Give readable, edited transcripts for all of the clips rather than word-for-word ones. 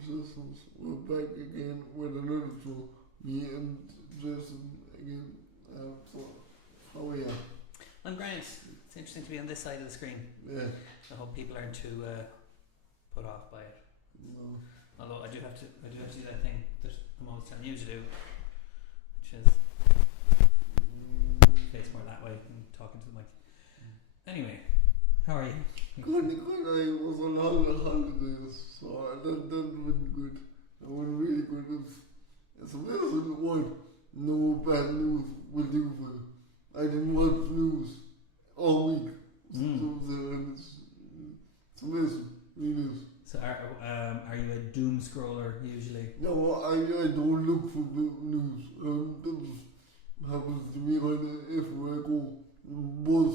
Systems. We're back again with another show. Me and Jason again. So, how are you? I'm Grant. It's interesting to be on this side of the screen. Yeah. I hope people aren't too put off by it. No. Although I do have to do that thing that I'm always telling you to do, which is face more that way and talking to the mic. Anyway, how are you? Good. I was on holidays, so that went good. That went really good. It's amazing what no bad news will do for you. I didn't watch news all week. It's amazing. Really is. So are you a doom scroller usually? No, I don't look for news. That happens to me everywhere I go. Bus,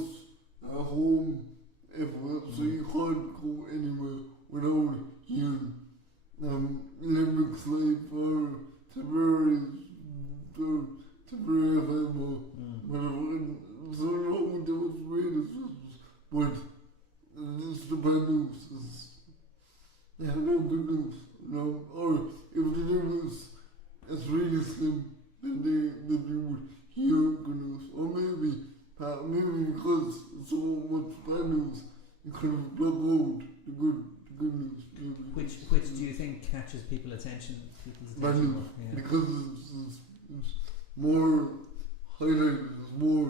at home, everywhere. So you can't go anywhere without hearing Olympic slave or Tiberius FM or whatever. So no, there was really but this is the bad news. They have no good news, or if the news is really slim, then you would hear good news, or maybe because so much bad news, you could have blocked out the good news. Maybe. Which do you think catches people's attention? Bad news, more? Yeah. because it's more highlighted, it's more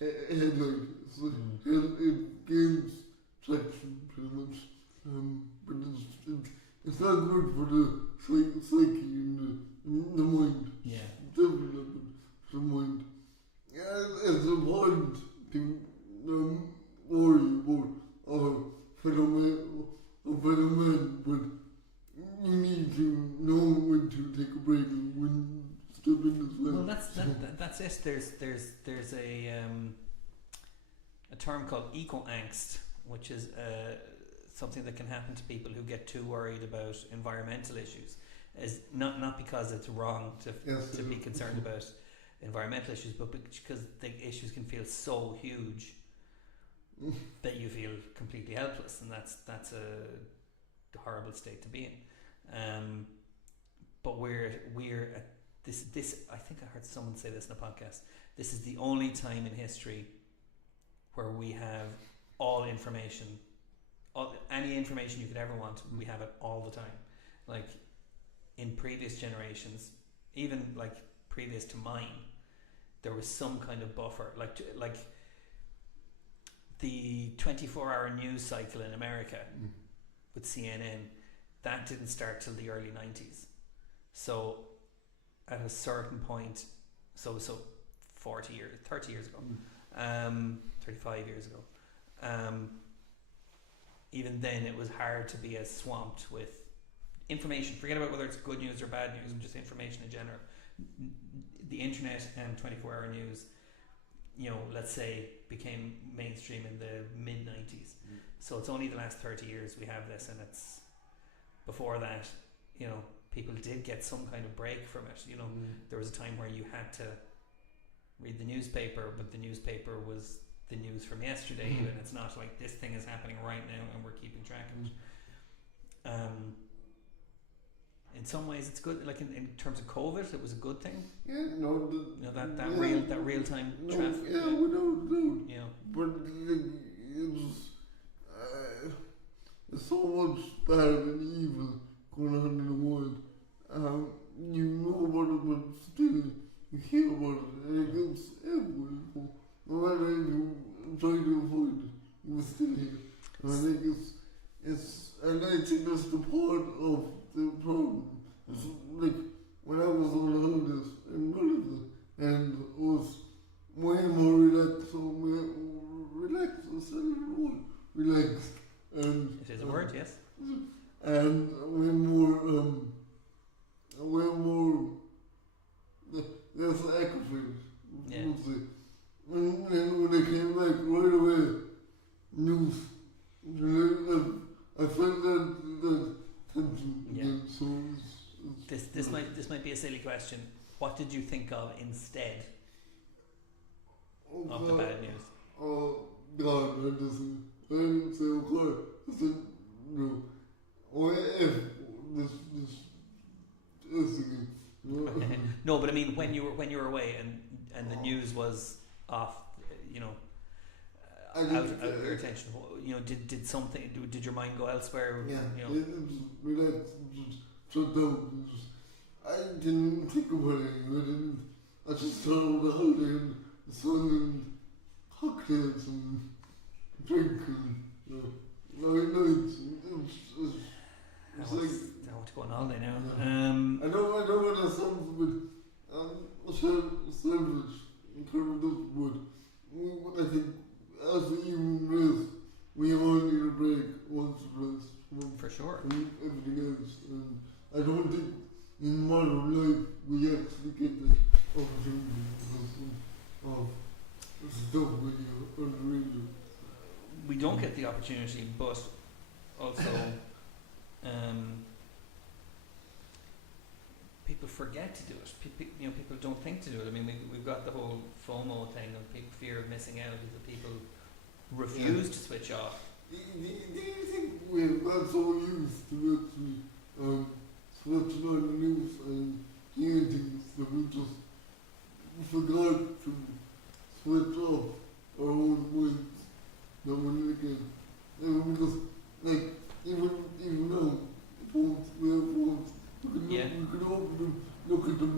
headline. It's like it gains traction pretty much. But it's not good for the psyche in the mind. Yeah. Definitely not good for the mind. Yeah, it's important to worry about our fellow man, but you need to know when to take a break and when to step in as well. Well, that's it. There's a term called eco-angst, which is something that can happen to people who get too worried about environmental issues. Is not because it's wrong to be concerned about environmental issues, but because the issues can feel so huge that you feel completely helpless, and that's a horrible state to be in. But we're at this. I think I heard someone say this in a podcast. This is the only time in history where we have all information. Any information you could ever want, we have it all the time. Like in previous generations, even like previous to mine, there was some kind of buffer. Like the 24-hour news cycle in America with CNN, that didn't start till the early 90s. So at a certain point, so 30 years ago, 35 years ago. Even then, it was hard to be as swamped with information. Forget about whether it's good news or bad news, just information in general. The internet and 24-hour news, let's say, became mainstream in the mid-90s. So it's only the last 30 years we have this, and it's before that, people did get some kind of break from it. There was a time where you had to read the newspaper, but the newspaper was the news from yesterday, and it's not like this thing is happening right now and we're keeping track of it. In some ways it's good, like in terms of COVID, it was a good thing. Yeah, no, that real time traffic. Yeah, without doubt. Yeah. But there's so much bad and evil going on in the world. You know about it, but still you hear about it, and it gets everywhere. No matter if you try to avoid it, you will still hear. And I think and I think that's the part of the problem. It's like when I was on holidays in Malta, and it was way more relaxed, relaxed, and it is a word, yes. And way more less accurate. Yeah. And when I came back right away, news. I felt that tension again. So this might be a silly question. What did you think of instead of the bad news? Oh God, I didn't say okay. I said no. Or if this mean, when you were away and the news was off, you know, out of your attention, you know, did something? Did your mind go elsewhere? Yeah, You know, it was relaxed, just shut down. I didn't think about anything. I just thought of the holiday and the sun and cocktails and drinking. You know, nights. It's like. I want to go on holiday now. Yeah. I know what that sounds a bit selfish in terms of this, but I think as a human race, we all need a break once or twice For sure. from everything else. And I don't think in modern life we actually get the opportunity because of stuff when you're on the radio. We don't get the opportunity, but also people forget to do it. People don't think to do it. I mean, we've got the whole FOMO thing of fear of missing out. That people refuse to switch off. Do you think we're not so used to actually switching on the news and hearing things that we just forgot to switch off our own minds now and again? Because, like, even now, phones, we have phones, we can open them, look at them,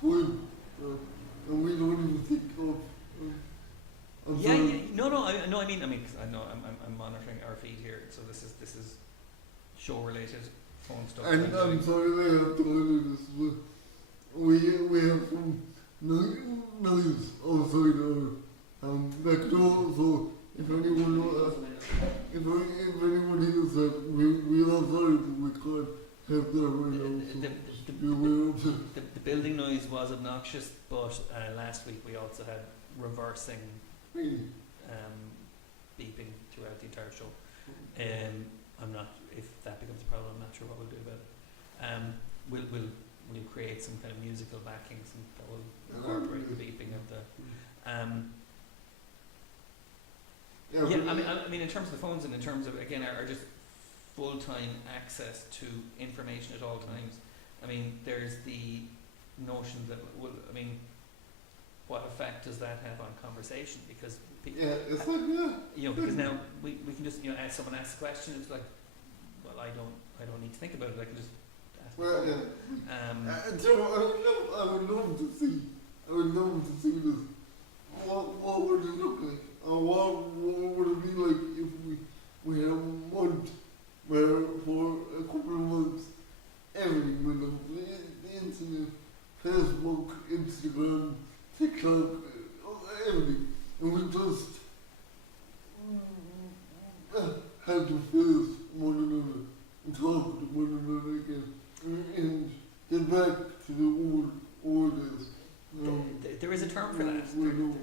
swipe, and we don't even think of I mean, 'cause I know I'm monitoring our feed here, so this is show related phone stuff. and I'm sorry I have to highlight this, but we have some knives outside our back door, so if anyone hears that, we are sorry, but we can't have that right now, so just be aware of it. The building noise was obnoxious, but last week we also had reversing Really? beeping throughout the entire show. I'm not, if that becomes a problem, I'm not sure what we'll do about it. We'll create some kind of musical backings and that will incorporate the beeping of the. I mean, in terms of the phones and in terms of again our just full-time access to information at all times. I mean, there's the notion that what effect does that have on conversation? Because it's like because now we can just as someone asks a question, it's like, well, I don't need to think about it. I can just ask. Well, I would love to see this. What would it look like? Or what would it be like if we had a month where for a couple of months everything went up? The internet, Facebook, Instagram, TikTok, everything. And we just had to face one another and talk to one another again and get back to the old days. There is a term for that.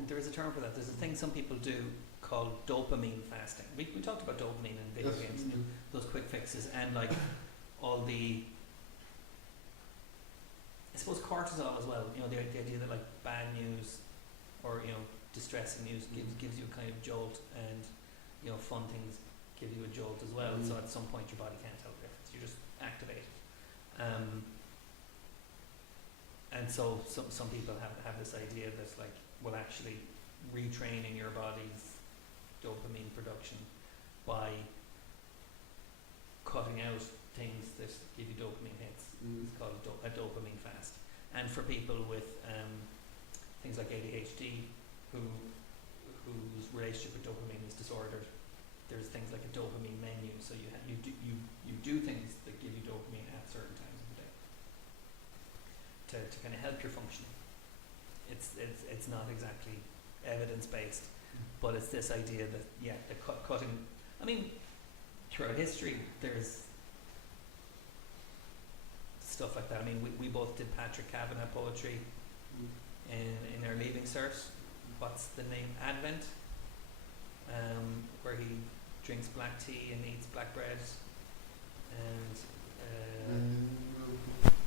There is a term for that. There's a thing some people do called dopamine fasting. We talked about dopamine in video games, those quick fixes, and like all the, I suppose cortisol as well. The idea that like bad news or distressing news gives you a kind of jolt, and fun things give you a jolt as well. So at some point your body can't tell the difference. You just activate it. And so some people have this idea that like, well, actually retraining your body's dopamine production by cutting out things that give you dopamine hits. It's called a dopamine fast. And for people with things like ADHD, whose relationship with dopamine is disordered, there's things like a dopamine menu. So you do things that give you dopamine at certain times of the day to kind of help your functioning. It's not exactly evidence based, but it's this idea that the cutting. I mean, throughout history, there's stuff like that. I mean, we both did Patrick Kavanagh poetry in our leaving cert. What's the name? Advent, where he drinks black tea and eats black bread, and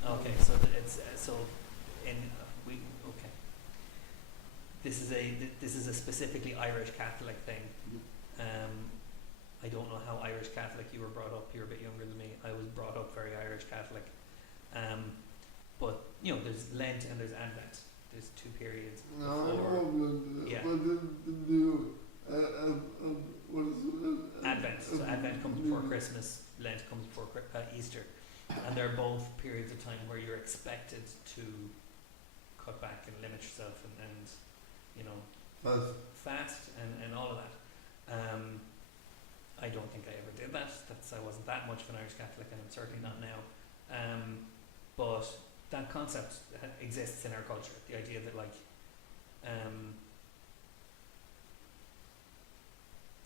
okay, so it's okay. This is a specifically Irish Catholic thing. I don't know how Irish Catholic you were brought up. You're a bit younger than me. I was brought up very Irish Catholic, but there's Lent and there's Advent. There's 2 periods No, I before know Blend. yeah. But what is it? Advent. So Advent comes before Christmas, Lent comes before Easter, and they're both periods of time where you're expected to cut back and limit yourself and fast and all of that. I don't think I ever did that. I wasn't that much of an Irish Catholic, and I'm certainly not now. But that concept exists in our culture. The idea that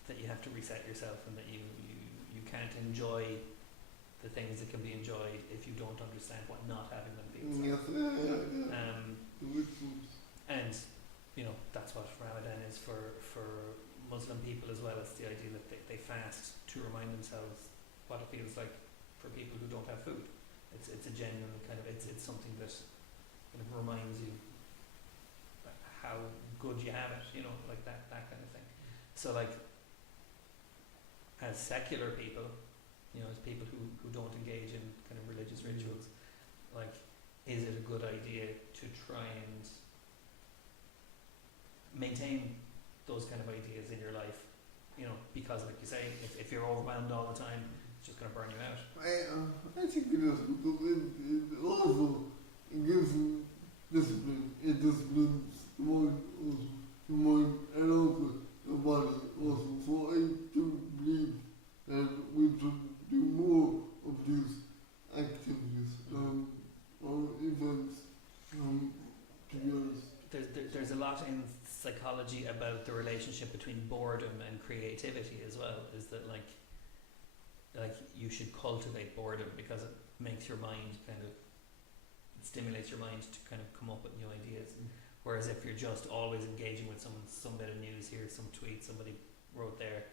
that you have to reset yourself, and that you can't enjoy the things that can be enjoyed if you don't understand what not having them feels like. And that's what Ramadan is for Muslim people as well. It's the idea that they fast to remind themselves what it feels like for people who don't have food. It's a genuine kind of it's something that kind of reminds you how good you have it, like that kind of thing. So as secular people, as people who don't engage in kind of religious rituals, is it a good idea to try and maintain those kind of ideas in your life? Because like you say, if you're overwhelmed all the time, it's just going to burn you out. I think it is, because it also gives you discipline. It disciplines the mind also, and also the body also. So I do believe that we should do more of these activities or events, to be honest. There's a lot in psychology about the relationship between boredom and creativity as well. Is that like you should cultivate boredom because it makes your mind it stimulates your mind to kind of come up with new ideas. Whereas if you're just always engaging with some bit of news here, some tweet somebody wrote there,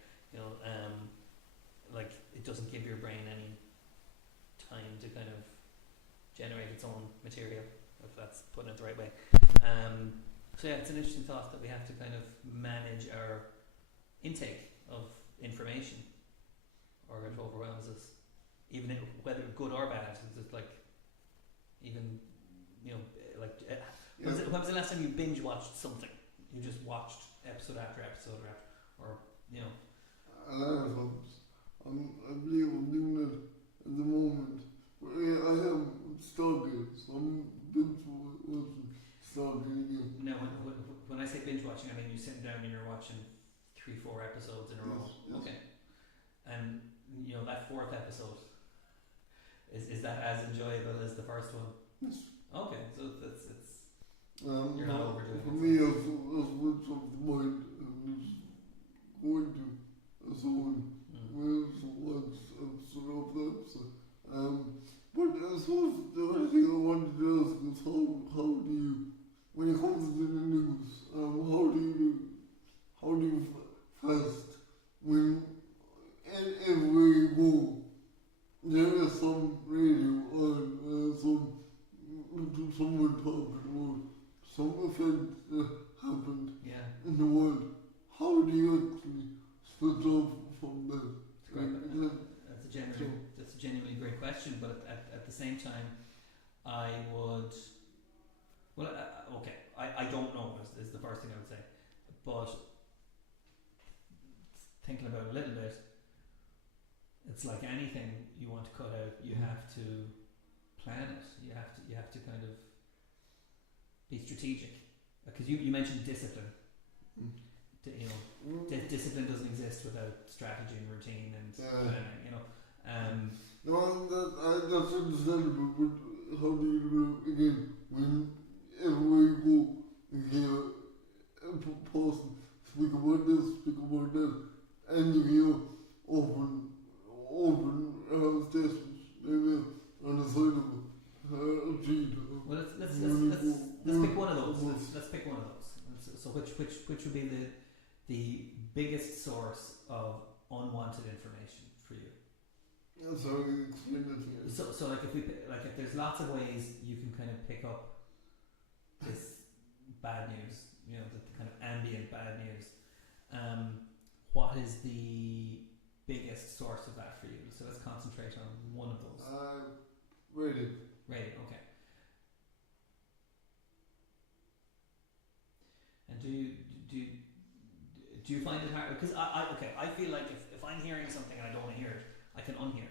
it doesn't give your brain any time to kind of generate its own material, if that's putting it the right way. So yeah, it's an interesting thought that we have to kind of manage our intake of information, or it overwhelms us, even whether good or bad. It's like, even when was the last time you binge watched something? You just watched episode after episode, or A lot of times. I believe I'm doing it at the moment. I have started, so I'm binge watching starting again. Now, when I say binge watching, I mean you sitting down and you're watching 3-4 episodes in a row. Yes. Okay. And that 4th episode, is that as enjoyable as the first one? Yes. Okay, so you're not overdoing for it. For me, I've switched off the mind and it's going to a zone where it's once episode of the episode. But I suppose the other thing I wanted to ask is how do you, when it comes to the news, how do you fast when everywhere you go there is some radio on, someone talking about some event that happened in the world? How do you actually switch off from that? That's a genuinely great question, but at the same time, I would. Well, I don't know is the first thing I would say, but thinking about it a little bit, it's like anything you want to cut out, you have to plan it. You have to kind of be strategic, because you mentioned discipline. Discipline doesn't exist without strategy and routine and planning. No, that's understandable, but how do you do it again when everywhere you go you hear a person speak about this, speak about that, and you hear open stations maybe on the side of a street. Well, let's pick one of those. Let's pick one of those. So which would be the biggest source of unwanted information for you? Yeah, sorry, explain it to me. So if there's lots of ways you can kind of pick up this bad news, the kind of ambient bad news. What is the biggest source of that for you? So let's concentrate on one of those. Radio. Radio, okay. do you find it hard? Because I feel like if I'm hearing something and I don't want to hear it, I can unhear it.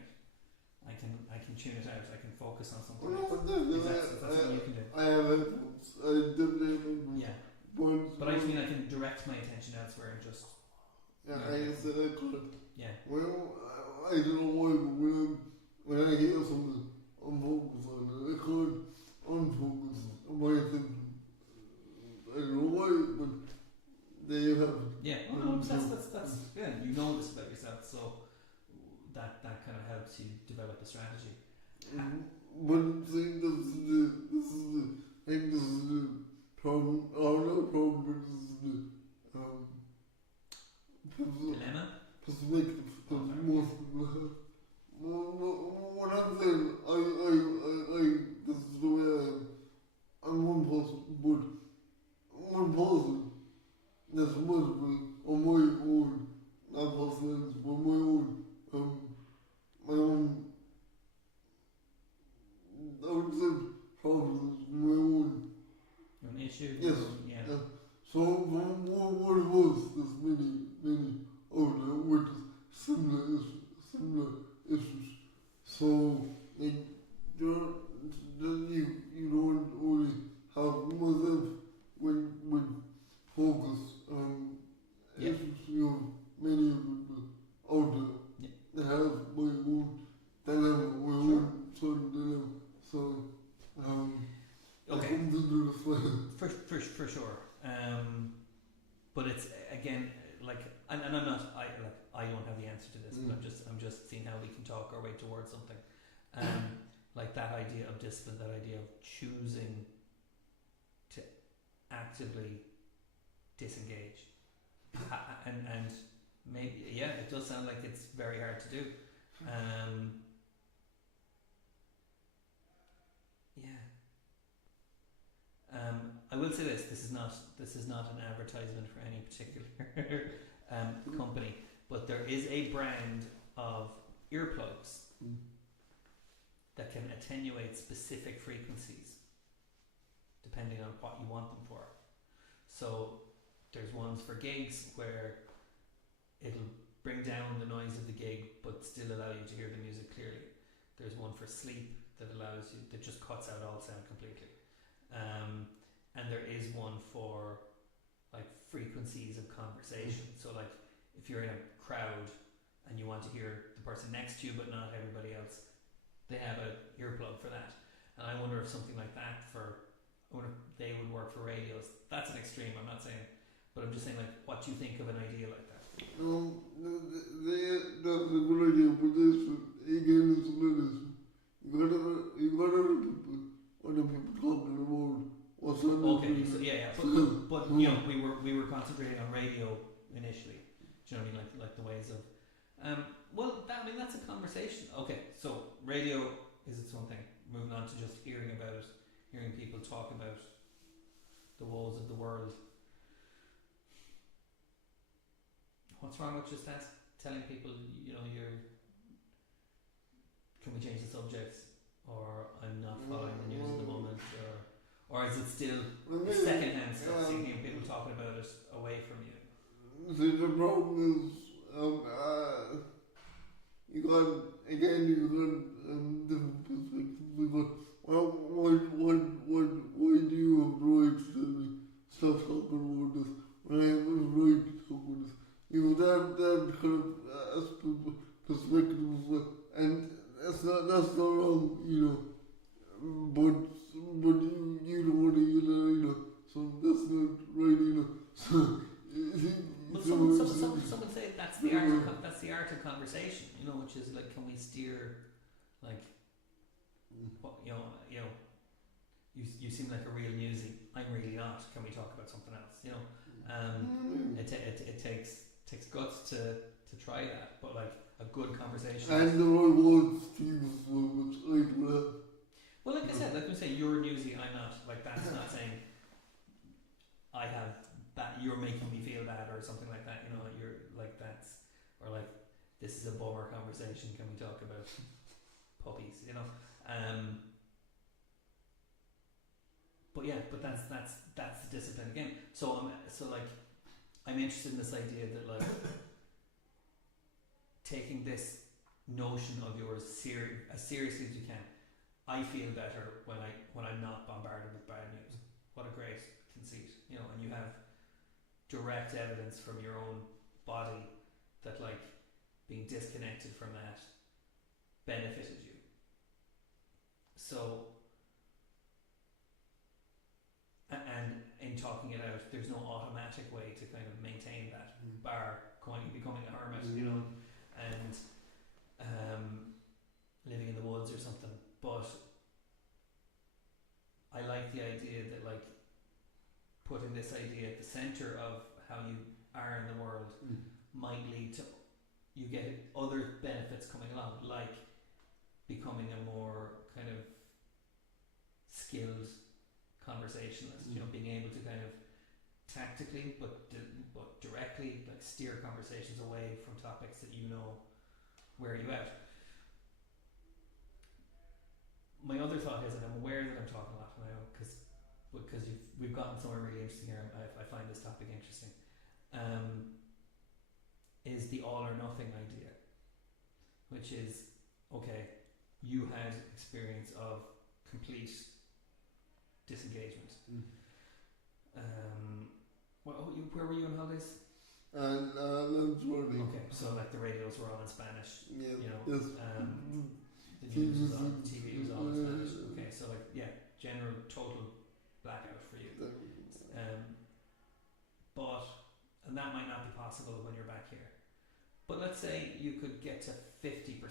I can tune it out. I can focus on something else. That's something you can do. I have headphones. I definitely have headphones. Yeah. But I just mean I can direct my attention elsewhere and just. Yeah, I said I could. Yeah. Well, I don't know why, but when I hear something, I'm focused on it. I can't unfocus on my attention. I don't know why, but there you have it. Yeah. Well, that's yeah. You know this about yourself, so that kind of helps you develop a strategy. But see, this is the problem, or not problem, but this is the Dilemma? perspective that most people have. What I'm saying, I, this is the way I am. I'm one person, but one person that's multiple on my own, not personality, but my own, I would say problems, my own. An issue? Yes. Yeah. So one of us, there's many out there with similar issues. So like you don't only have myself with focus issues. You have many people out there that have my own dilemma, my own certain dilemma. So okay. I come to do this way. For sure. But it's again like, and I'm not. I don't have the answer to this, but I'm just seeing how we can talk our way towards something. Like that idea of discipline, that idea of choosing to actively disengage, and maybe it does sound like it's very hard to do. I will say this: this is not an advertisement for any particular company, but there is a brand of earplugs that can attenuate specific frequencies depending on what you want them for. So there's ones for gigs where it'll bring down the noise of the gig but still allow you to hear the music clearly. There's one for sleep that just cuts out all sound completely. And there is one for like frequencies of conversation. So like if you're in a crowd and you want to hear the person next to you but not everybody else, they have an earplug for that. And I wonder if something like that they would work for radios. That's an extreme, I'm not saying, but I'm just saying, like, what do you think of an idea like that? That's a good idea, but this again is limited. You got other people talking about what's on the okay, so but you know, we were concentrating on radio initially. Do you know what I mean? Like the ways of that's a conversation. Okay, so radio is its own thing. Moving on to just hearing people talk about the woes of the world. What's wrong with just telling people, can we change the subject, or I'm not following the news at the moment, or is it still secondhand stuff, seeing people talking about it away from you? See, the problem is, you got different perspectives. Why do you have the right to tell me stop talking about this when I have the right to talk about this? You have that kind of perspective as well, and that's not wrong, but you don't want to hear that, so that's not right, so. Well, someone say that's the art of conversation, which is like, can we steer, like, what, you seem like a real newsie. I'm really not. Can we talk about something else? It takes guts to try that, but like a good conversation. And the right words to use, which I do have. Well, like I said, like we say, you're a newsie. I'm not. Like, that's not saying I have that. You're making me feel bad or something like that. You're like that's, or like, this is a bummer conversation. Can we talk about puppies? But but that's the discipline again. So I'm interested in this idea that like taking this notion of yours as seriously as you can. I feel better when I'm not bombarded with bad news. What a great conceit, you know, and you have direct evidence from your own body that like being disconnected from that benefited you. So, and in talking it out, there's no automatic way to kind of maintain that bar becoming a hermit, you know, and living in the woods or something. But I like the idea that like putting this idea at the centre of how you are in the world might lead to you get other benefits coming along, like becoming a more kind of skilled conversationalist, you know, being able to kind of tactically but directly like steer conversations away from topics that you know wear you out. My other thought is, and I'm aware that I'm talking a lot now because we've gotten somewhere really interesting here. I find this topic interesting. Is the all or nothing idea, which is okay. You had experience of complete disengagement. Where were you on holidays? Lanzarote. Okay, so like the radios were all in Spanish. Yeah. You know. Yes. The news was on, the TV was all in Spanish. Okay, so like general total blackout for you. But and that might not be possible when you're back here. But let's say you could get to 50%.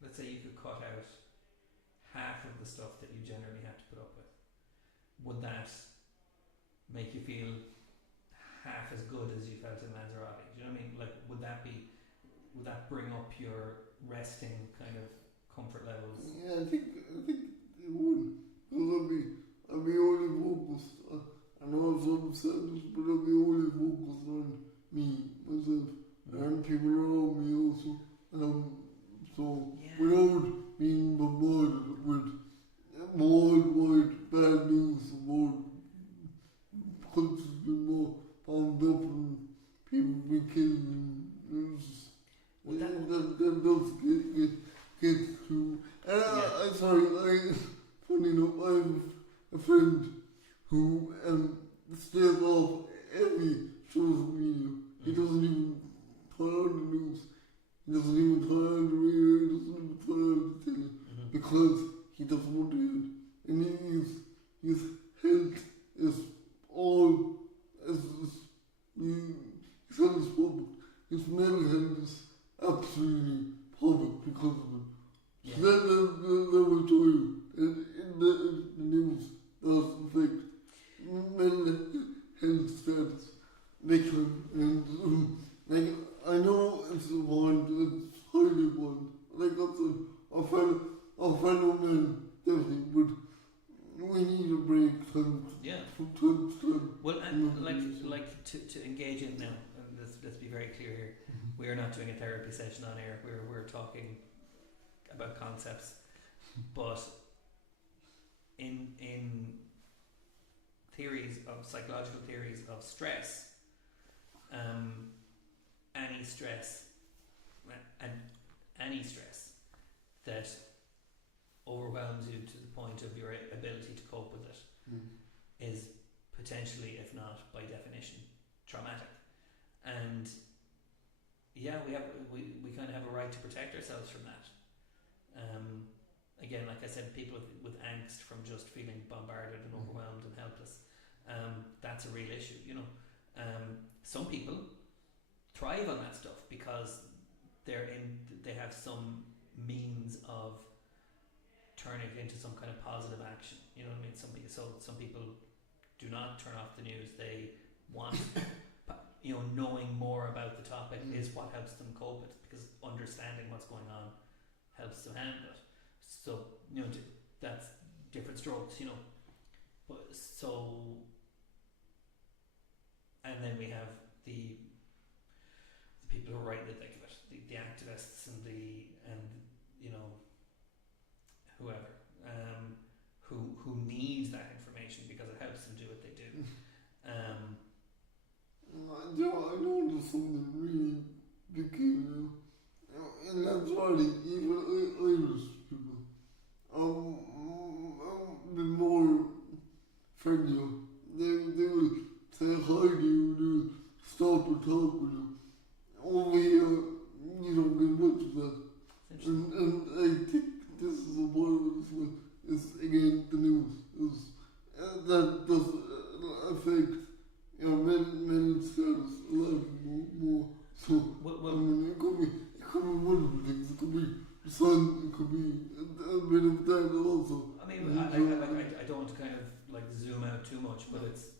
Let's say you could cut out half of the stuff that you generally have to put up with. Would that make you feel half as good as you felt in Lanzarote? Do you know what I mean? Like, would that bring up your resting kind of comfort levels? Yeah, I think it would. Because I'd be only focused. I know it's upset, but I'd be only focused on me, myself, and people around me also. So without being bombarded with worldwide bad news about countries being more bombed up and people being killed, that does get to. Funny enough, I have a friend who stays off every social media. He doesn't even turn on the news. He doesn't even turn on the radio. He doesn't even turn on the telly because he doesn't want to hear it. And his health is all his health is public. His mental health is absolutely public because of it. Yeah. So that will tell you the news does affect mental health status. And I know it's it's highly important. Like I said, our fellow men definitely, but we need a break from time to time. Well, and like to engage in now, and let's be very clear here. We are not doing a therapy session on air. We're talking about concepts, but in psychological theories of stress, any stress that overwhelms you to the point of your ability to cope with it is potentially, if not by definition, traumatic. And we kind of have a right to protect ourselves from that. Again, like I said, people with angst from just feeling bombarded and overwhelmed and helpless, that's a real issue, you know. Some people thrive on that stuff because they have some means of turning it into some kind of positive action, you know what I mean? Some people do not turn off the news. They want knowing more about the topic is what helps them cope with, because understanding what's going on helps them handle it. So that's different strokes, you know. But and then we have the people who are right in the thick of it, the activists and whoever who needs that information because it helps became, and that's why even Irish people, the more friendlier. They will say hi to you, they will stop and talk with you. Over here, you don't get much of that. And I think this is a part of it as well. Is again the news. That does affect mental status a lot more. So I mean, it could be multiple things. It could be the sun. It could be a bit of that also. I mean, I don't want to kind of like zoom out too much, but it's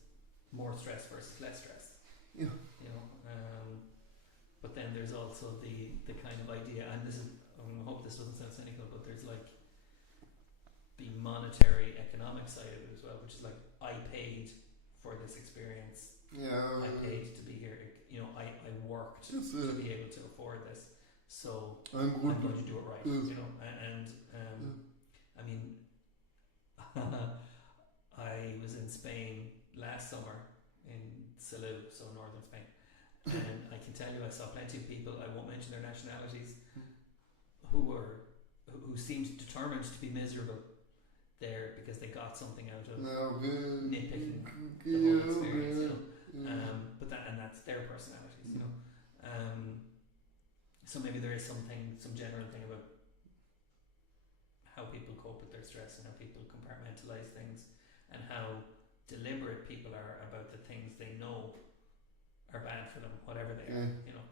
more stress versus less stress. Yeah. You know. But then there's also the kind of idea, and this is, I hope this doesn't sound cynical, but there's like the monetary economic side of it as well, which is like, I paid for this experience. Yeah. I paid to be here. You know, I worked to be able to afford this. So I'm going to do it right. Yes. You know, and I mean, I was in Spain last summer in Salou, so northern Spain. And I can tell you, I saw plenty of people, I won't mention their nationalities, who seemed determined to be miserable there because they got something out of nitpicking the whole experience, you know. But that's their personalities, you know. So maybe there is some general thing about how people cope with their stress and how people compartmentalize things and how deliberate people are about the things they know are bad for them, whatever they are, you know.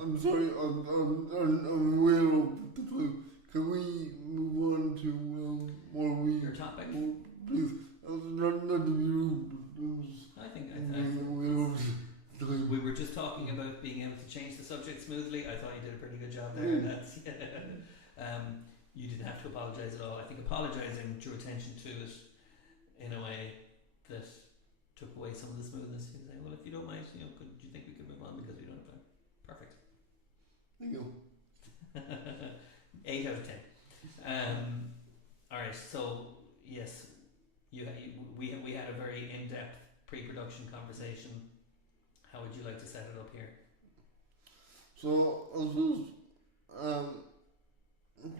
I'm sorry, I'm aware of the time. Can we move on to your topic? Please, not to be rude, but I think we were just talking about being able to change the subject smoothly. I thought you did a pretty good job there. That's you didn't have to apologise at all. I think apologising drew attention to it in a way that took away some of the smoothness. You say, well, if you don't mind, do you think we could move on because we don't have time? Perfect. There you go. 8 out of 10. All right. So yes, we had a very in-depth pre-production conversation. How would you like to set it up here? So I suppose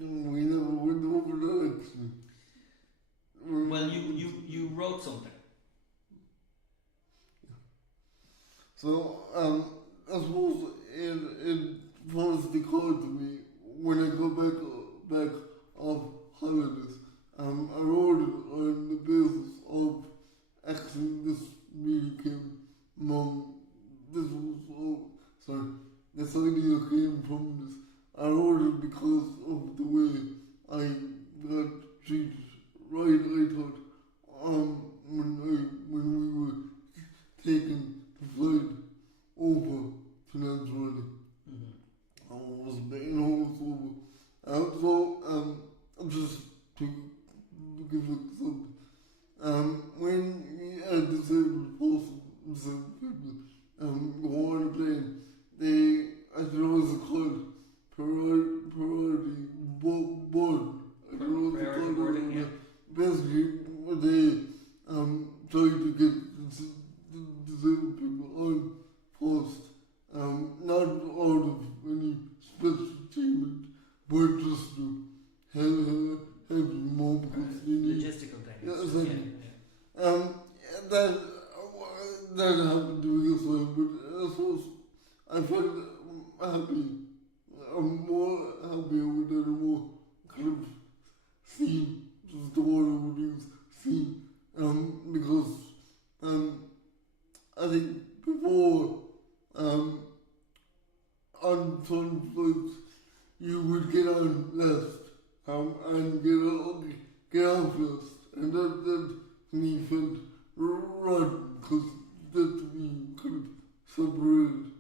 we never went over that actually. Well, you wrote something. So I suppose it first occurred to me when I got back off holidays. I wrote it on the basis of actually this really came this idea came from this. I wrote it because of the way I got treated. Right, I thought when we were taking the flight over to Lanzarote. I was over. So just to give an example, when we had disabled people go on a plane, I don't know what's it called, priority board. I don't know what's it called. Boarding, yeah. Basically, they try to get disabled people on first, not out of any special treatment, but just to help them more because they need logistical thing. Yeah, exactly. That happened to me as well, but I suppose I felt happy. I'm more happier with that more kind of scene, just the word I would use, scene, because I think before on some flights you would get on last and get off last, and that to me felt right because that to me kind of separated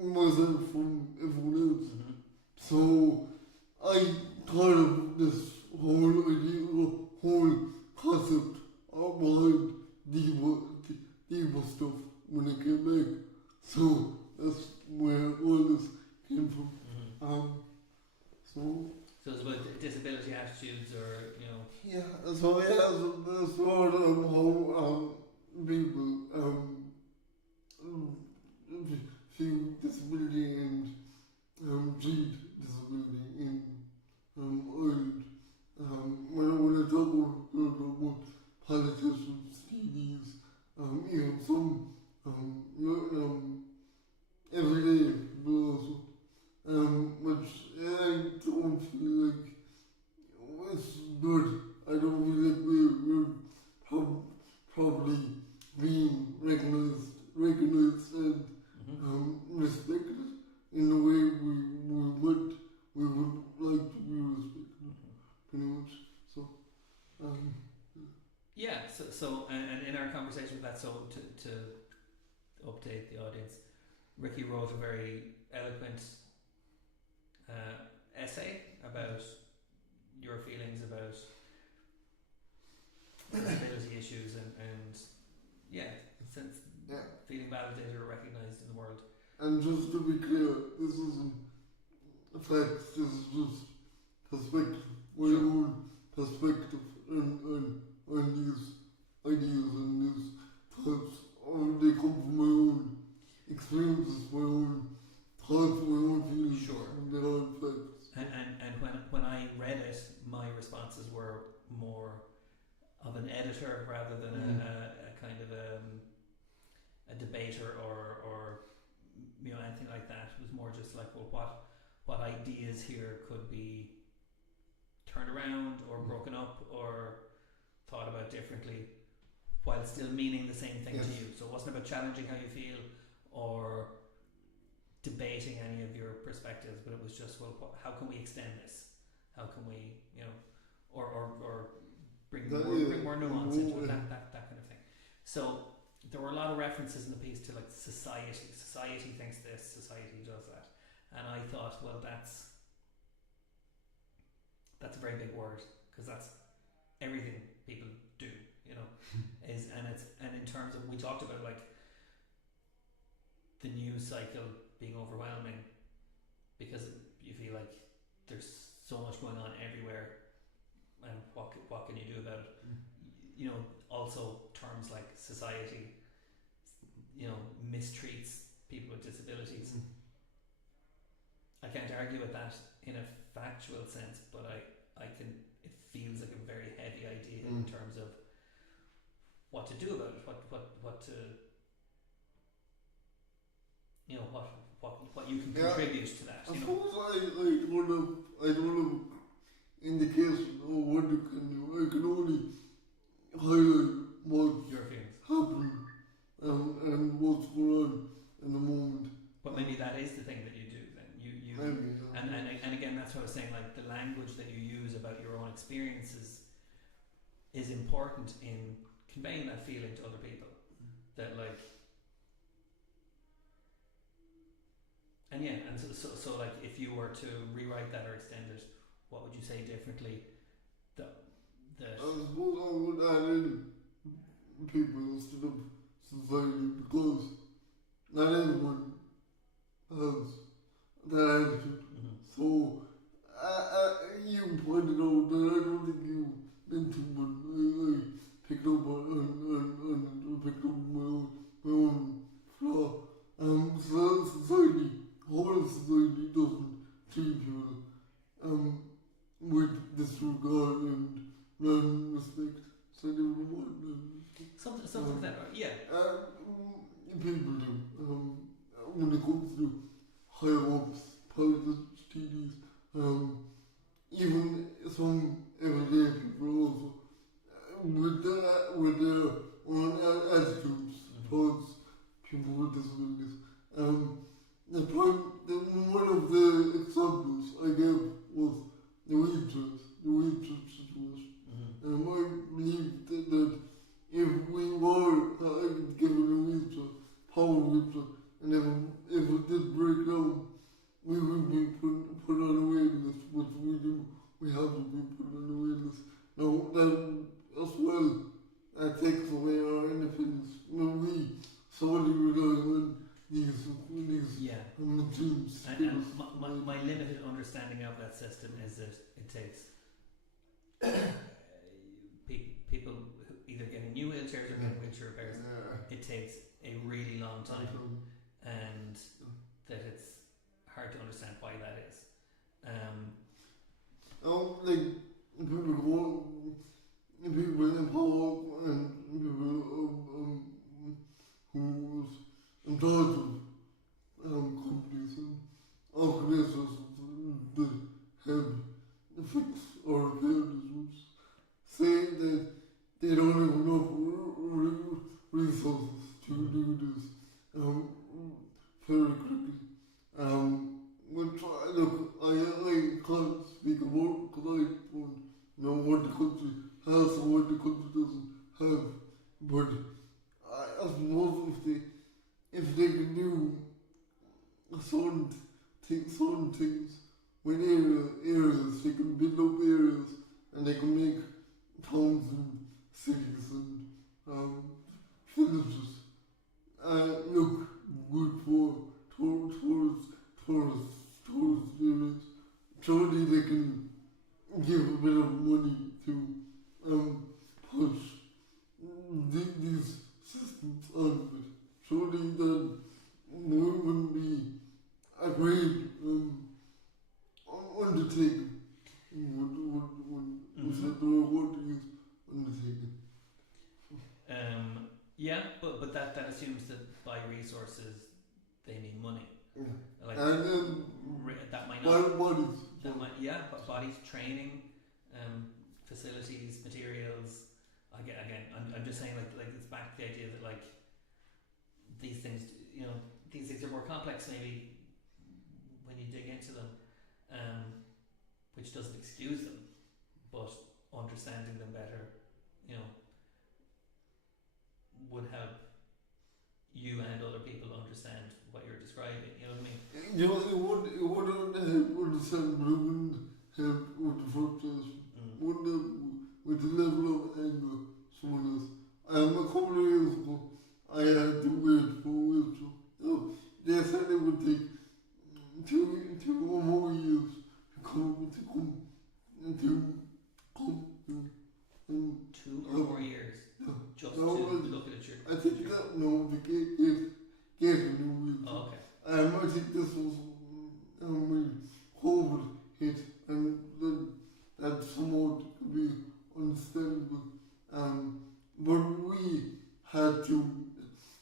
myself from everyone else. So I thought of this whole idea, whole concept behind diva stuff when I came back. So that's where all this came from. So it's about disability attitudes, or yeah. So that's sort of how people disability and treat disability in Ireland. When I talk about politicians, TVs, even some everyday people also, which I don't feel like it's good. I don't feel like we're probably being recognized and respected in the way we would like to be respected, pretty much. So, yeah. So and in our conversation with that, so to update the audience, Ricky wrote a very eloquent essay about your feelings about disability issues and since feeling validated or recognised in the world. And just to be clear, this isn't facts, this is just perspective, my own perspective on these ideas and these thoughts. They come from my own experiences, my own thoughts, my own feelings. Sure. And they're all facts. And when I read it, my responses were more of an editor rather than a kind of a debater or anything like that. It was more just like, well, what ideas here could be turned around or broken up or thought about differently while still meaning the same thing to you. So it wasn't about challenging how you feel or debating any of your perspectives, but it was just, well, how can we extend this? How can we, or bring more nuance into it, that kind of thing. So there were a lot of references in the piece to like society. Society thinks this, society does that. And I thought, well, that's a very big word, because that's everything people do, and in terms of, we talked about like the news cycle being overwhelming because you feel like there's so much going on everywhere, and what can you do about it? Also terms like society, mistreats people with disabilities. I can't argue with that in a factual sense, but I can. It feels like a very heavy idea in terms of what to do about it, what to, what you can contribute to that. I suppose I don't have indication of what you can do. I can only highlight what's your feelings happening and what's going on in the moment. But maybe that is the thing that you do then. And again, that's what I was saying, like the language that you use about your own experiences is important in conveying that feeling to other people. That like, and so like if you were to rewrite that or extend it, what would you say differently? I suppose I would add in people instead of society, because not everyone has that attitude. So you pointed out that I don't think you meant to, but I picked up on picked up my own flaw. Society, whole society doesn't treat people with disregard and non-respect. So they would want something like that, yeah. People do. When it comes to higher ups, politics, TDs, even some everyday people also, with their own attitudes towards people with disabilities. One of the examples I gave was the wheelchair situation. I believe that if we were given a wheelchair, power wheelchair, and if it did break down, we would be put on a waiting list, which we do. We have to be put on a waiting list. Now, that as well, that takes away our independence. When we solely rely on these machines. And my limited understanding of that system is that it takes people either getting new wheelchairs or getting wheelchair repairs. It takes a really long time, and like people go, people in power and people who's entitled companies and organizations that have fixed or repaired issues, saying that they don't have enough resources to do this very quickly. Which I can't speak about because I don't know what the country has and what the country doesn't have. But I suppose if they can do certain things with areas, they can build up areas and they can make towns and cities and villages look good for tourists areas. Surely they can give a bit of money to push these systems on it. Surely that wouldn't be a great undertaking. Was that the right word to use? Undertaking. Yeah, but that assumes that by resources they mean money. Yeah. Like And that might not. bodies. That might, yeah, but bodies, training, facilities, materials. Again, I'm just saying like it's back to the idea that like these things, these things are more complex maybe when you dig into them, which doesn't excuse them, but understanding them better, would help you and other people understand what you're describing. You know what I mean? It wouldn't help understand, but it wouldn't help with the frustration. Wouldn't help with the level of anger someone else. A couple of years ago, I had to wait for a wheelchair. They said it would take two or more years to come. 2 or more years. Yeah. Just to look at it. I think that no, the get a new wheelchair. Oh, okay. I think this was when COVID hit, and that somewhat could be understandable. But we had to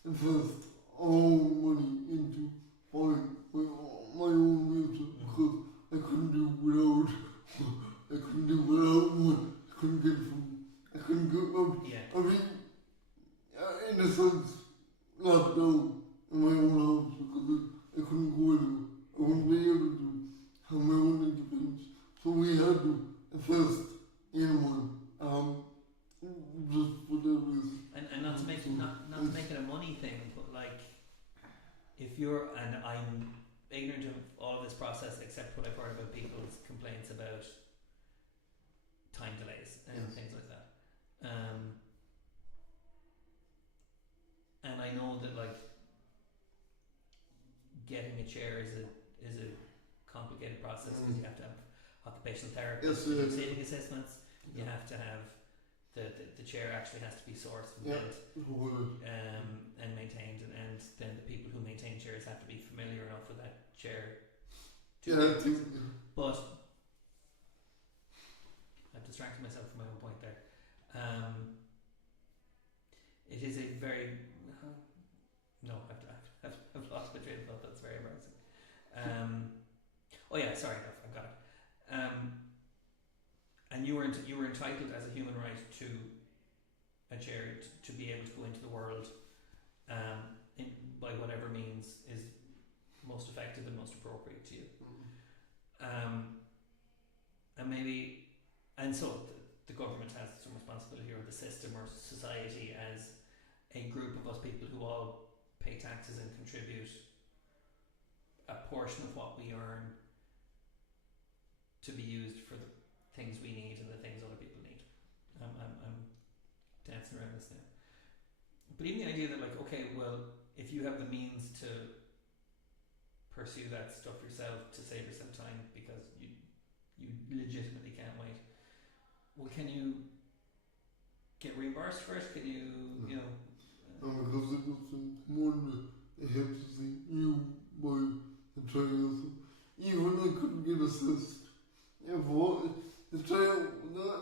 invest our own money into buying my own wheelchair because I couldn't do without. I couldn't do without one. I couldn't get up. Yeah. I mean, in a sense, locked down in my own house because I couldn't go anywhere. I wouldn't be able to have my own independence. So we had to invest in one. Just for that reason. And not to make it a money thing, but like if you're, and I'm ignorant of all of this process except what I've heard about people's complaints about time delays and things like that. And I know that like getting a chair is a complicated process because you have to have occupational therapists, sitting assessments. You have to have the chair actually has to be sourced and built, and maintained, and then the people who maintain chairs have to be familiar enough with that chair. But I've distracted myself from my own point there. It is a very I've lost my train of thought. That's very embarrassing. Oh yeah, sorry, I've got it. And you were entitled as a human right to a chair to be able to go into the world by whatever means is most effective and most appropriate to you. And so the government has some responsibility, or the system or society as a group of us people who all pay taxes and contribute a portion of what we earn to be used for the things we need and the things other people need. I'm dancing around this now. But even the idea that like, okay, well, if you have the means to pursue that stuff yourself to save yourself time because you legitimately can't wait, well, can you get reimbursed for it? Can you, because it was more than it helps to see you by the trials. Even I couldn't get assist. The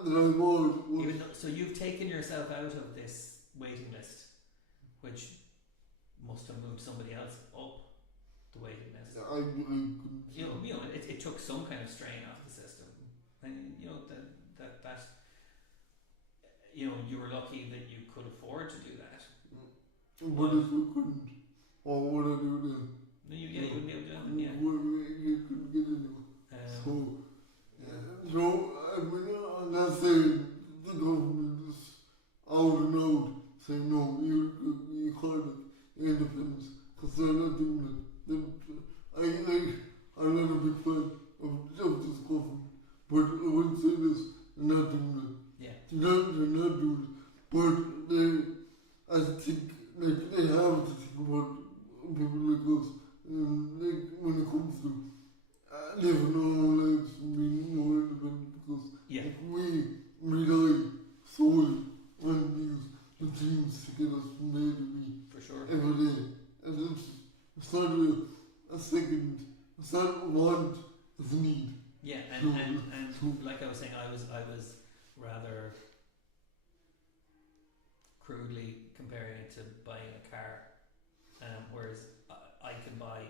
that I was. Even though, so you've taken yourself out of this waiting list, which must have moved somebody else up the waiting list. I couldn't. It took some kind of strain off the system, and that you were lucky that you could afford to do that. But if I couldn't, what would I do then? No, you wouldn't be able to do anything. Yeah. You couldn't get anywhere. So, yeah. so I mean, I'm not saying the government is out and out saying no, you can't have independence, because they're not doing it. I'm not a big fan of this government, but I wouldn't say this, they're not doing it. Yeah. They're not doing it, but I think they have to think about people like us, when it comes to living our own lives and being more independent, because we rely solely on these machines to get us from A to B. For sure. Every day. And it's not a second, it's not a want, it's a need. Yeah, and like I was saying, I was rather crudely comparing it to buying a car, whereas I can buy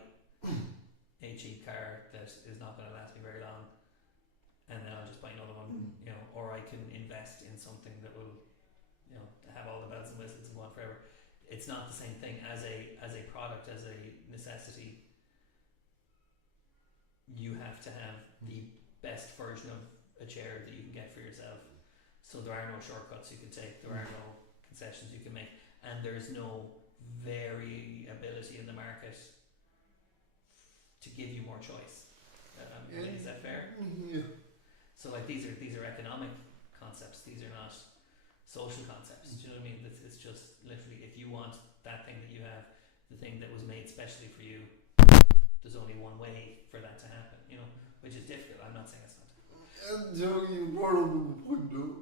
a cheap car that is not going to last me very long, and then I'll just buy another one, or I can invest in something that will, have all the bells and whistles and go on forever. It's not the same thing as a product, as a necessity. You have to have the best version of a chair that you can get for yourself. So there are no shortcuts you can take. There are no concessions you can make, and there's no variability in the market to give you more choice. Is that fair? Yeah. So like these are economic concepts. These are not social concepts. Do you know what I mean? It's just literally, if you want that thing that you have, the thing that was made specially for you, there's only one way for that to happen. Which is difficult. I'm not saying it's not. And you brought up a good point though.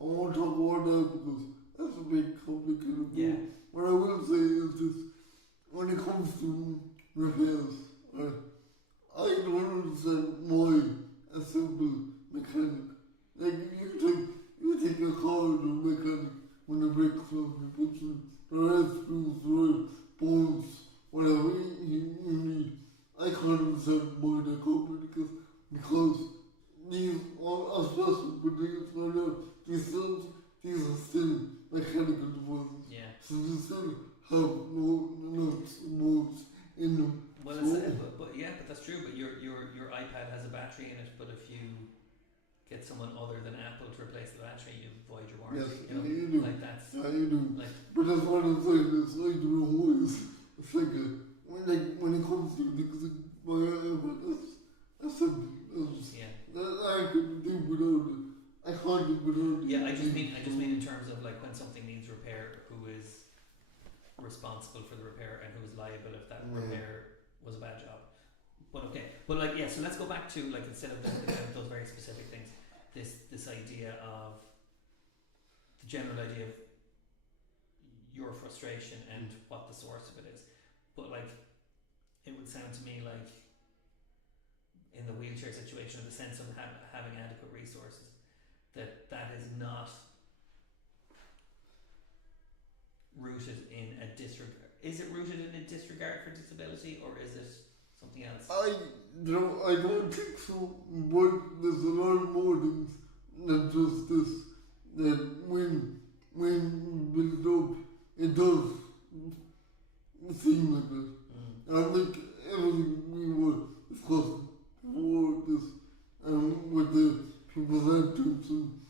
I won't talk about that because that's a big complicated. Yeah. What I will say is this: when it comes to repairs, I don't understand why a simple mechanic, like you take a car to a mechanic when the brakes off, you put the right screws, the right bolts, whatever you need. I can't understand why they company because these are special, but these are still mechanical devices. Yeah. So they still have no nuts and bolts in them. Well, but that's true. But your iPad has a battery in it. But if you get someone other than Apple to replace the battery, you void your warranty. Yes, you do. Like that's. Yeah, you do. Like, but that's what I'm saying. It's like the always. It's like when it comes to things like my iPad, that's simple. I can do without it. I can't do without it. Yeah, I just mean in terms of like when something needs repair, who is responsible for the repair and who is liable if that repair was a bad job. But okay, so let's go back to like instead of those very specific things, this idea of the general idea of your frustration and what the source of it is. But like, it would sound to me like in the wheelchair situation, the sense of having adequate resources, that is not rooted in a disregard. Is it rooted in a disregard for disability, or is it something else? I don't think so, but there's a lot more things than just this. That when built up, it does seem like that. I think everything we were discussing before this, with the people's attitudes and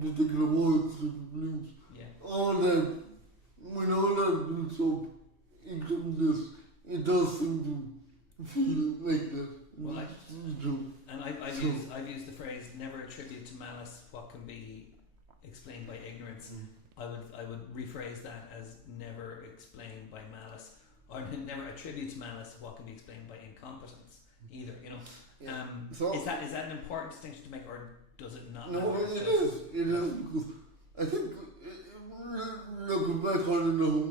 particular words and beliefs, all that, when all that builds up into this, it does seem to feel like that. Well, and I've used the phrase "never attribute to malice what can be explained by ignorance." I would rephrase that as "never explain by malice," or never attribute to malice what can be explained by incompetence. Either, so is that an important distinction to make, or does it not? No, it is. It is, because I think looking back on it now,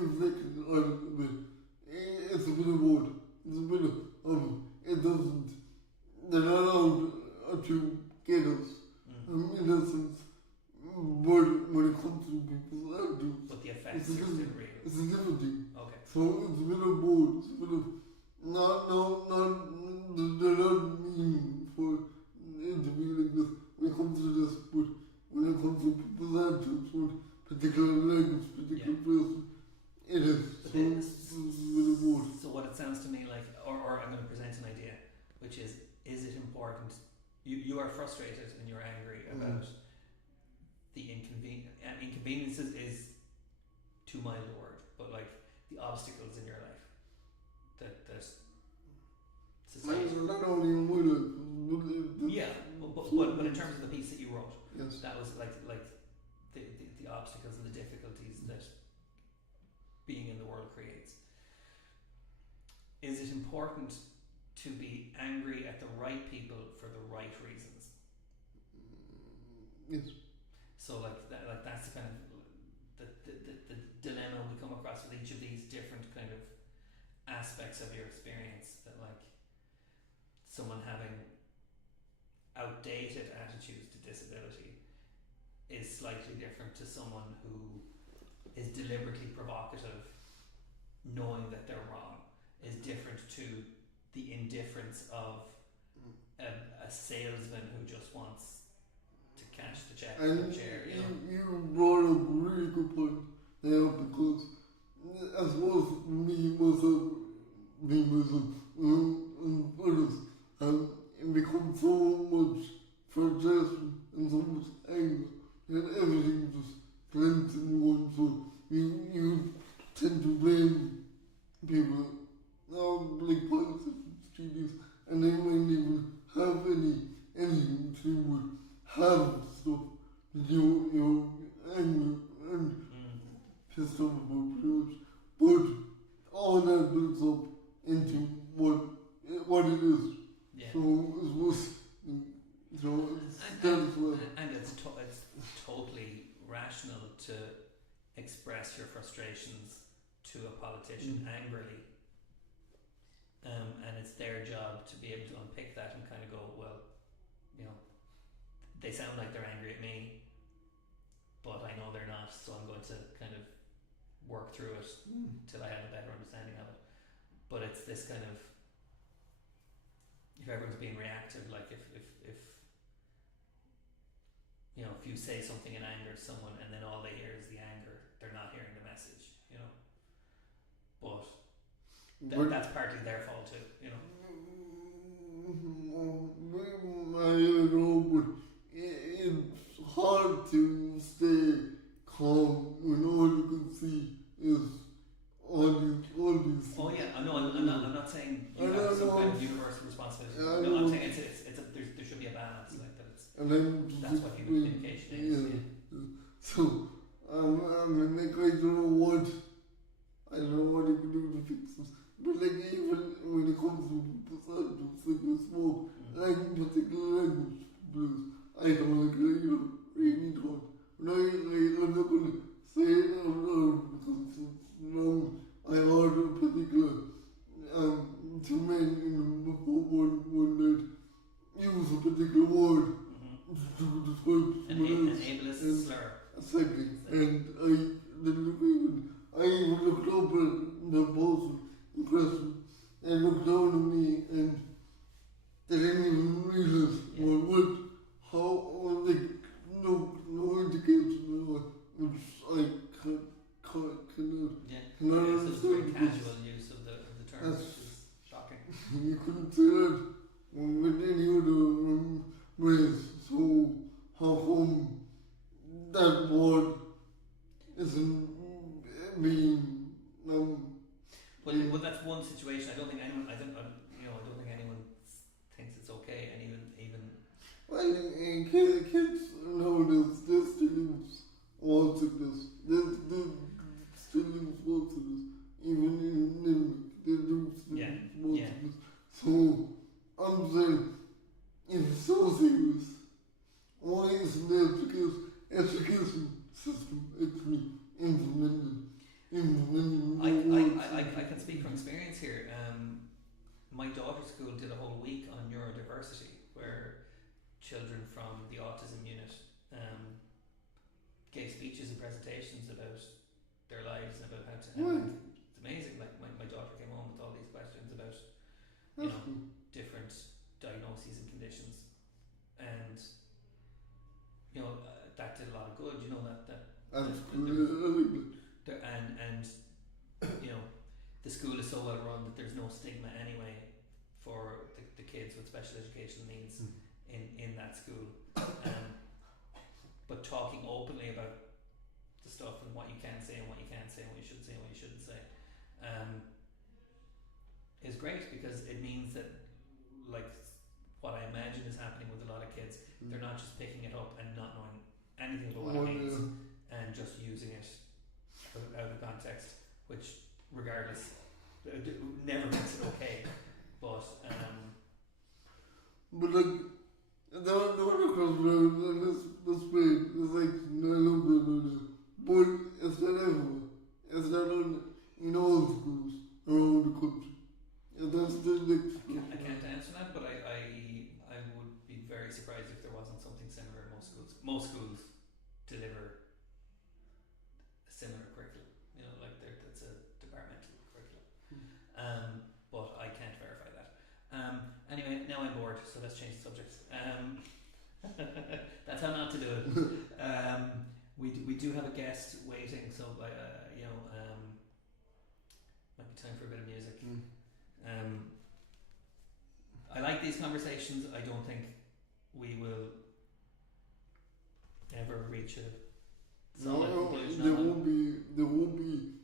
reflecting on it a bit, it's a bit of both. It's a bit of it doesn't. They're not allowed to get us, in essence. But when it comes to people's attitudes, But the effects are still real. it's a different thing. Okay. So it's a bit of both. It's a bit of not they're not mean for it to be like this when it comes to this, but when it comes to people's attitudes for particular language, particular person, it is. But So then- it's a bit of both. So what it sounds to me like, or I'm going to present an idea, which is it important? You are frustrated and you're angry about the inconveniences is too mild a word, but like the obstacles in your life that society. Not only in my life, but Yeah, but in terms of the piece that you wrote, yes. that was like the obstacles and the difficulties that being in the world creates. Is it important to be angry at the right people for the right reasons? Yes. So that's the kind of the dilemma we come across with each of these different kind of aspects of your experience, that like someone having outdated attitudes to disability is slightly different to someone who is deliberately provocative, knowing that they're wrong, is different to the indifference of a salesman who just wants to cash the check for And the chair. you brought up a really good point there, because I suppose me myself, and others have become so much frustration and so much anger that everything just blends in one. So you tend to blame people, like politicians, studios, and they might even have anything to do with have stuff that you're angry and pissed off about pretty much. But all that builds up into what it is. Yeah. So it's worse. So it's And it's totally rational to express your frustrations to a politician angrily. And it's their job to be able to unpick that and kind of go, well, they sound like they're angry at me, but I know they're not, so I'm going to kind of work through it till I have a better understanding of it. But it's this kind of, if everyone's being reactive, like if you say something in anger to someone and then all they hear is the anger, they're not hearing the message, But that's partly their fault too, I don't know, but it's hard to stay calm when all you can see is all these. Oh yeah, I'm not saying you have some kind of universal responsibility. No, I'm saying it's there should be a balance, like that. And then That's what human communication is. Yeah. So I don't know what you can do to fix this. But like even when it comes to people's attitudes, like the smoke, like in particular language blues, I don't like really don't. I'm not gonna say it out loud because I heard a particular two men in the one that use a particular word to describe someone else. An ableist slur. Exactly. And I even looked up at the person in question and looked down at me, and they didn't even realize how no indication at all, which I cannot. Yeah. Cannot So it's a understand very because casual use of the term, which is shocking. you couldn't say that with any other race. So how come that word isn't being Well, that's one situation. I don't think anyone thinks it's okay, and even. well, kids nowadays they still use all sickness. They still use all sickness. Even in Limerick, they do still use all sickness. So I'm saying, if it's so serious, why isn't the education system actually implemented? I can speak from experience here. My daughter's school did a whole week on neurodiversity, where children from presentations about their lives and about how to. Right. It's amazing. Like my daughter came home with all these questions about That's know, good. different diagnoses and conditions, and that did a lot of good. That's that good. there, and the school is so well run that there's no stigma anyway for the kids with special educational needs in that school. But talking openly about the stuff and what you can say and what you can't say and what you should say and what you shouldn't say is great, because it means that, like what I imagine is happening with a lot of kids, they're not just picking it up and not knowing anything about what it means and just using it out of context, which regardless never makes it okay. But like the one across the road, this way, it's like no, but it's not everywhere. It's not in all schools around the country. And that's the next. I can't answer that, but I would be very surprised if there wasn't something similar in most schools. Most schools deliver a similar curriculum. Like that's a departmental curriculum. But I can't verify that. Anyway, now I'm bored, so let's change the subject. That's how not to do it. We do have a guest waiting, so might be time for a bit of music. I like these conversations. I don't think we will ever reach a solid conclusion. There won't be.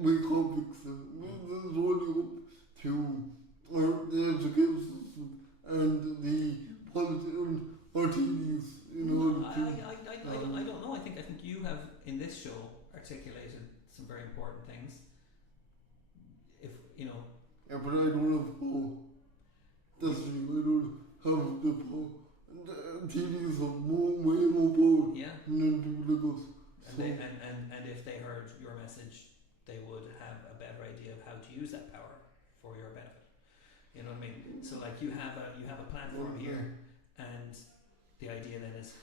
We can't fix it. There's only up to the education system and the politics or TVs. I don't know. I think you have in this show articulated some very important things. Yeah, but I don't have power. That's the thing. I don't have the power. TVs are way more power than people like us. And if they heard your message, they would have a better idea of how to use that power for your benefit. You know what I mean? So like you have a platform here, and the idea then is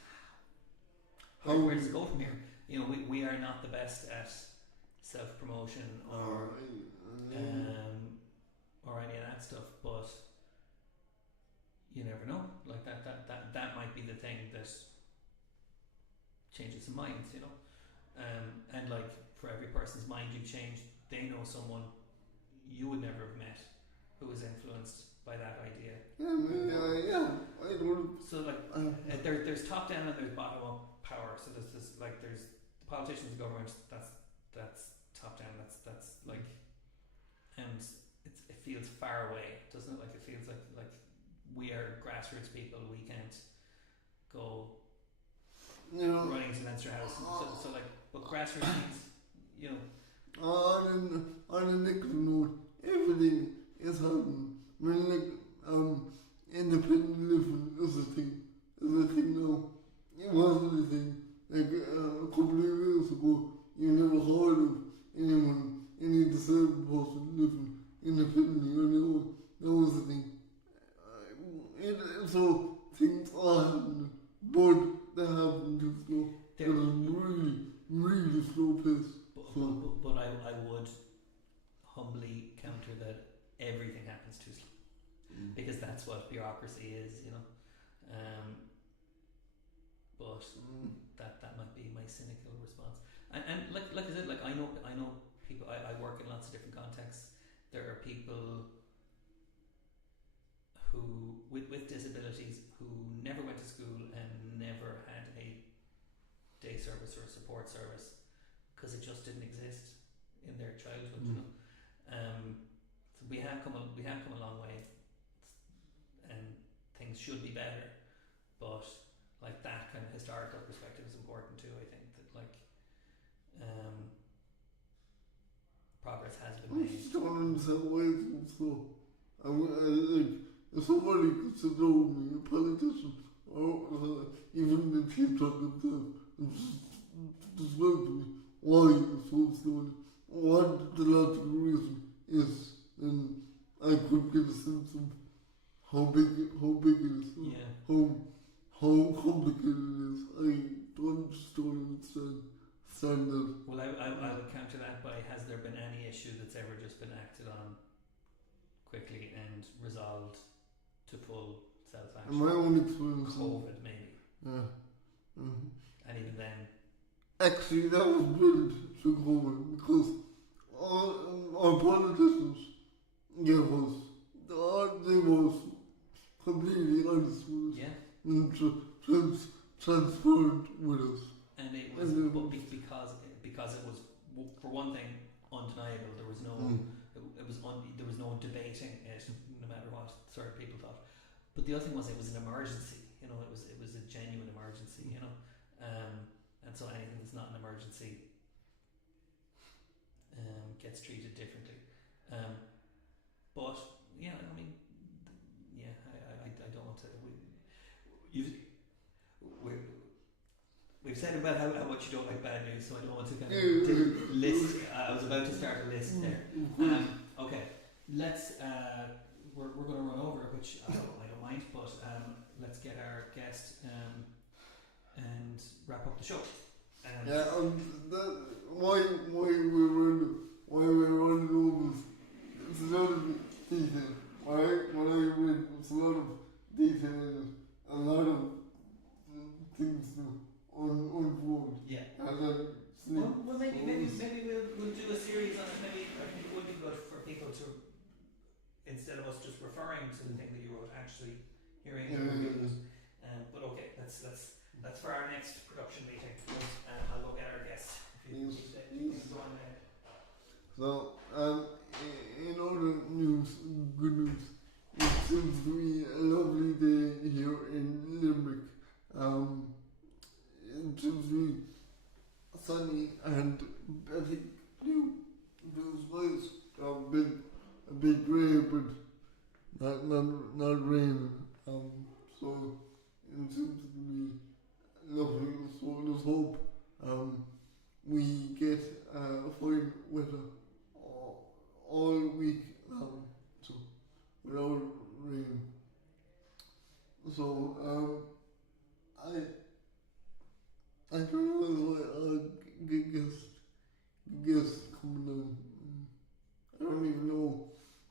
where does it go from here? We are not the best at self-promotion or any of that stuff, but you never know. Like that might be the thing that changes some minds, and like for every person's mind you change, they know someone you would never have met who was influenced by that idea. I don't. So like there's top down and there's bottom up power. So there's the politicians, the government. That's top down. That's like, and it feels far away, doesn't it? Like it feels like we are grassroots people. We can't go running to Leinster House. So like, but grassroots means, On a next note, everything is happening. I mean, like, independent living is a thing. Now. It wasn't a thing. Like, a couple of years ago, you never heard of any disabled person living independently. That was the thing. So things are happening, but they're happening too slow. At a really, really slow pace. But I would humbly counter that everything happens too slow, because that's what bureaucracy is, But that might be my cynical response. And like I said, like I know people. I work in lots of different contexts. There are people who with disabilities who never went to school and never had a day service or a support service because it just didn't exist in their childhood. So we have come a long way, and things should be better, but like that kind of historical perspective is important too. I think that progress has been made. I just don't understand why it's so slow. If somebody could sit down with me, a politician, or even the chief talking themselves, and just explain to me why it's so slow, what the logical reason is, then I could get a sense of how big it is, how complicated it is. I don't understand. counter that by, has there been any issue that's ever just been acted on quickly and resolved to full In satisfaction? my own experience, COVID maybe, yeah. Mhm. and even then, Actually, that was brilliant to COVID because our politicians gave us, they was completely honest with us yeah. and transparent with us. And it was, Mhm. but because it was, for one thing, undeniable. There was no, there was no debating it, no matter what sort of people thought. But the other thing was, it was an emergency. You know, it was a genuine emergency. You know, and so anything that's not an emergency gets treated differently. But yeah, I mean, yeah, I don't want to. We've said about how much you don't like bad news, so I don't want to kind of do list. I was about to start a list there. Okay, let's. We're going to run over, which I don't mind, but let's get our guest and wrap up the show. Yeah, why we're running over, it's a lot of detail. When I read, it's a lot of detail in it, a lot of things to unfold. Yeah. And then Well, maybe we'll do a series on it. Maybe I think it would be good for people to, instead of us just referring to the thing that you wrote, actually hearing it. But okay, that's for our next production meeting. I'll go get our guest. If you go on there. So, in other news, good news, it seems to be a lovely day here in Limerick. It seems to be sunny and I think blue skies have been a bit grey, but not raining. So it seems to be lovely. So let's hope we get fine weather all week so without rain. So I don't know if I'll guess coming on. I don't even know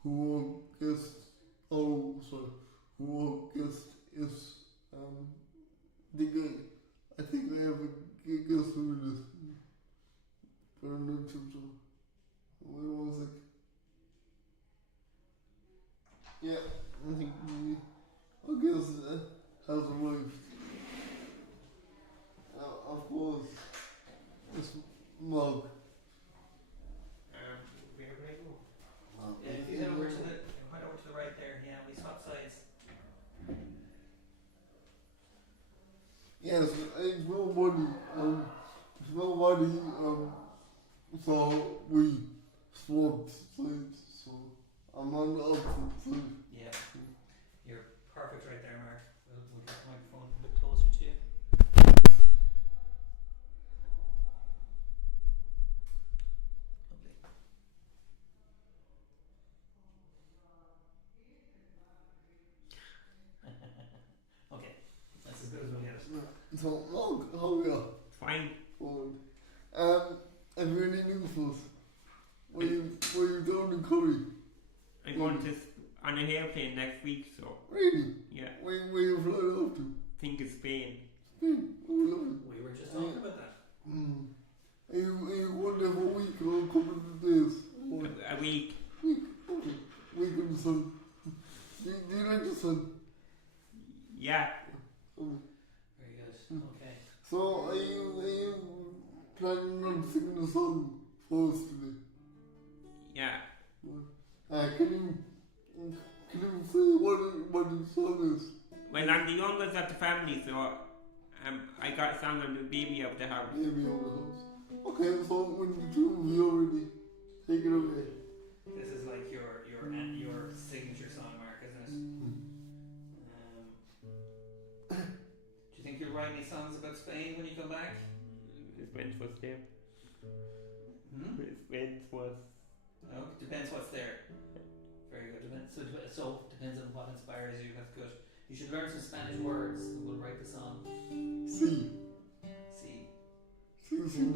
who our guest. Oh, sorry, who our guest is. The guy. I think I have a guest who it is, but I'm not too sure. Wait 1 sec. Yeah, I think our guest has arrived. Of course, it's Mug. We're ready to go. If you head over to the right there, yeah, we swap sides. Yes, it's nobody, so we swapped sides, so I'm on the opposite side. Yeah, you're perfect right there, Mark. We'll get the microphone a bit closer to you. Lovely. Okay, that's as good as we'll get it. So, Mug, how are you? Fine. Good. Have you any news for us? Were you down in Curry? I'm going to on an airplane next week, so Really? yeah, Where you flying off to? think it's Spain. Spain? Oh, lovely. We were just talking about that. Are you going there for a week or a couple of days? Or A week. week? Okay. Week in the sun. Do you like the sun? Yeah, Okay. Very good. Okay. So are you planning on singing the song for us today? yeah. Can you say what the song is? Well, I'm the youngest of the family, so I got a song on the baby of the house. Maybe over the house. Okay, so when the two of you already take it away. This is like your signature song, Mark, isn't it? Do you think you'll write any songs about Spain when you come back? It's Wentz was there. It's Wentz was. Oh, depends what's there. Very good. So depends on what inspires you. That's good. You should learn some Spanish words and we'll write the song. See. See. See.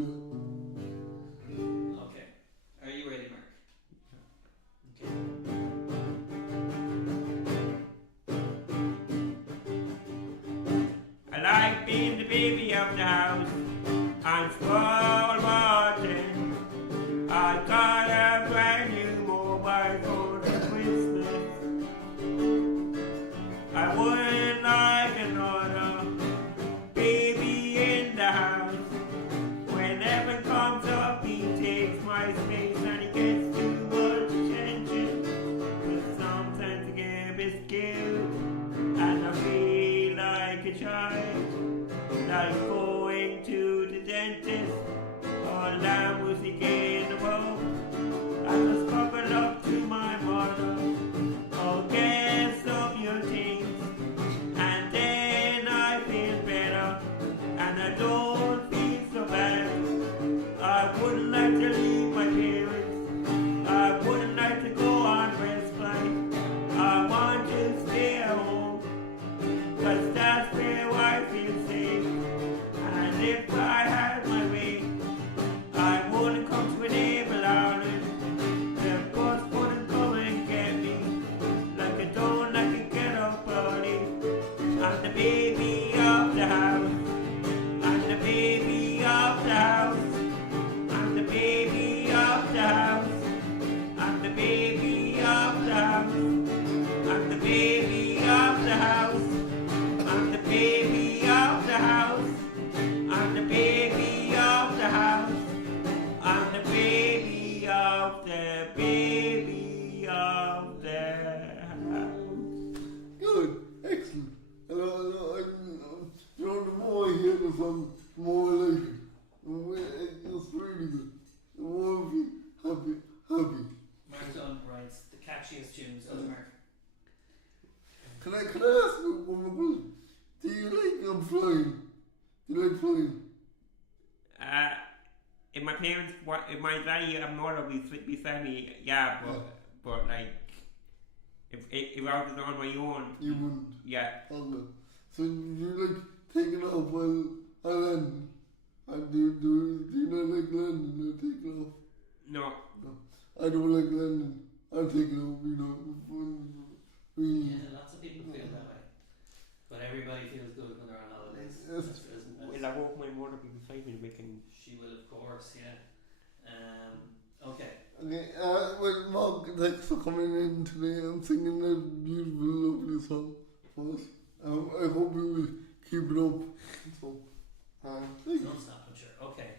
I'm spoiled rotten. I got a brand new mobile phone for Christmas. I wouldn't like another baby in the house. Whenever it comes up, he takes my space and he gets too much attention. But sometimes I get a bit scared and I feel like a child, like going to the dentist or loud music in the pub. I just buckled up to my mother. Oh, guess up your things, and then I feel better, and I don't feel so bad. I wouldn't like to leave my parents. I wouldn't like to go on respite. I want to stay at home, 'cause that's where I feel safe. And if I had my way, I wouldn't come to an able island. The bus wouldn't come and get me, like I don't like to get up early. I'm the baby of the house. I'm the baby of the house. I'm the baby of the house. I'm the baby of the house. I'm the baby of the house. I'm the baby of the house. I'm the baby of the house. I'm the baby of the baby of the house. Good, excellent. And you know, the more I hear the song, the more I like it. It's really good. The more I feel happy. Mark Dunn writes the catchiest tunes. Mark. Can I ask you one more question? Do you like flying? Do you like flying? If my parents, if my daddy and mother beside me, yeah, but like, if I was on my own, You wouldn't. yeah. Okay. So you like taking off while I land? And do you not like landing or taking off? No. I don't like landing. I take it off, you know. Yeah, lots of people feel that way, but everybody feels good when they're on holidays. Yes. Well, I hope my mother be beside me. We can. She will, of course. Yeah. Okay. Okay, well, Mark, thanks for coming in today and singing that beautiful, lovely song for us. I hope you will keep it up. So, thank you. Don't stop, I'm sure. Okay.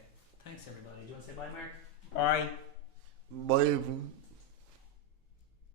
Thanks, everybody. Do you want to say bye, Mark? Bye. Bye, everyone.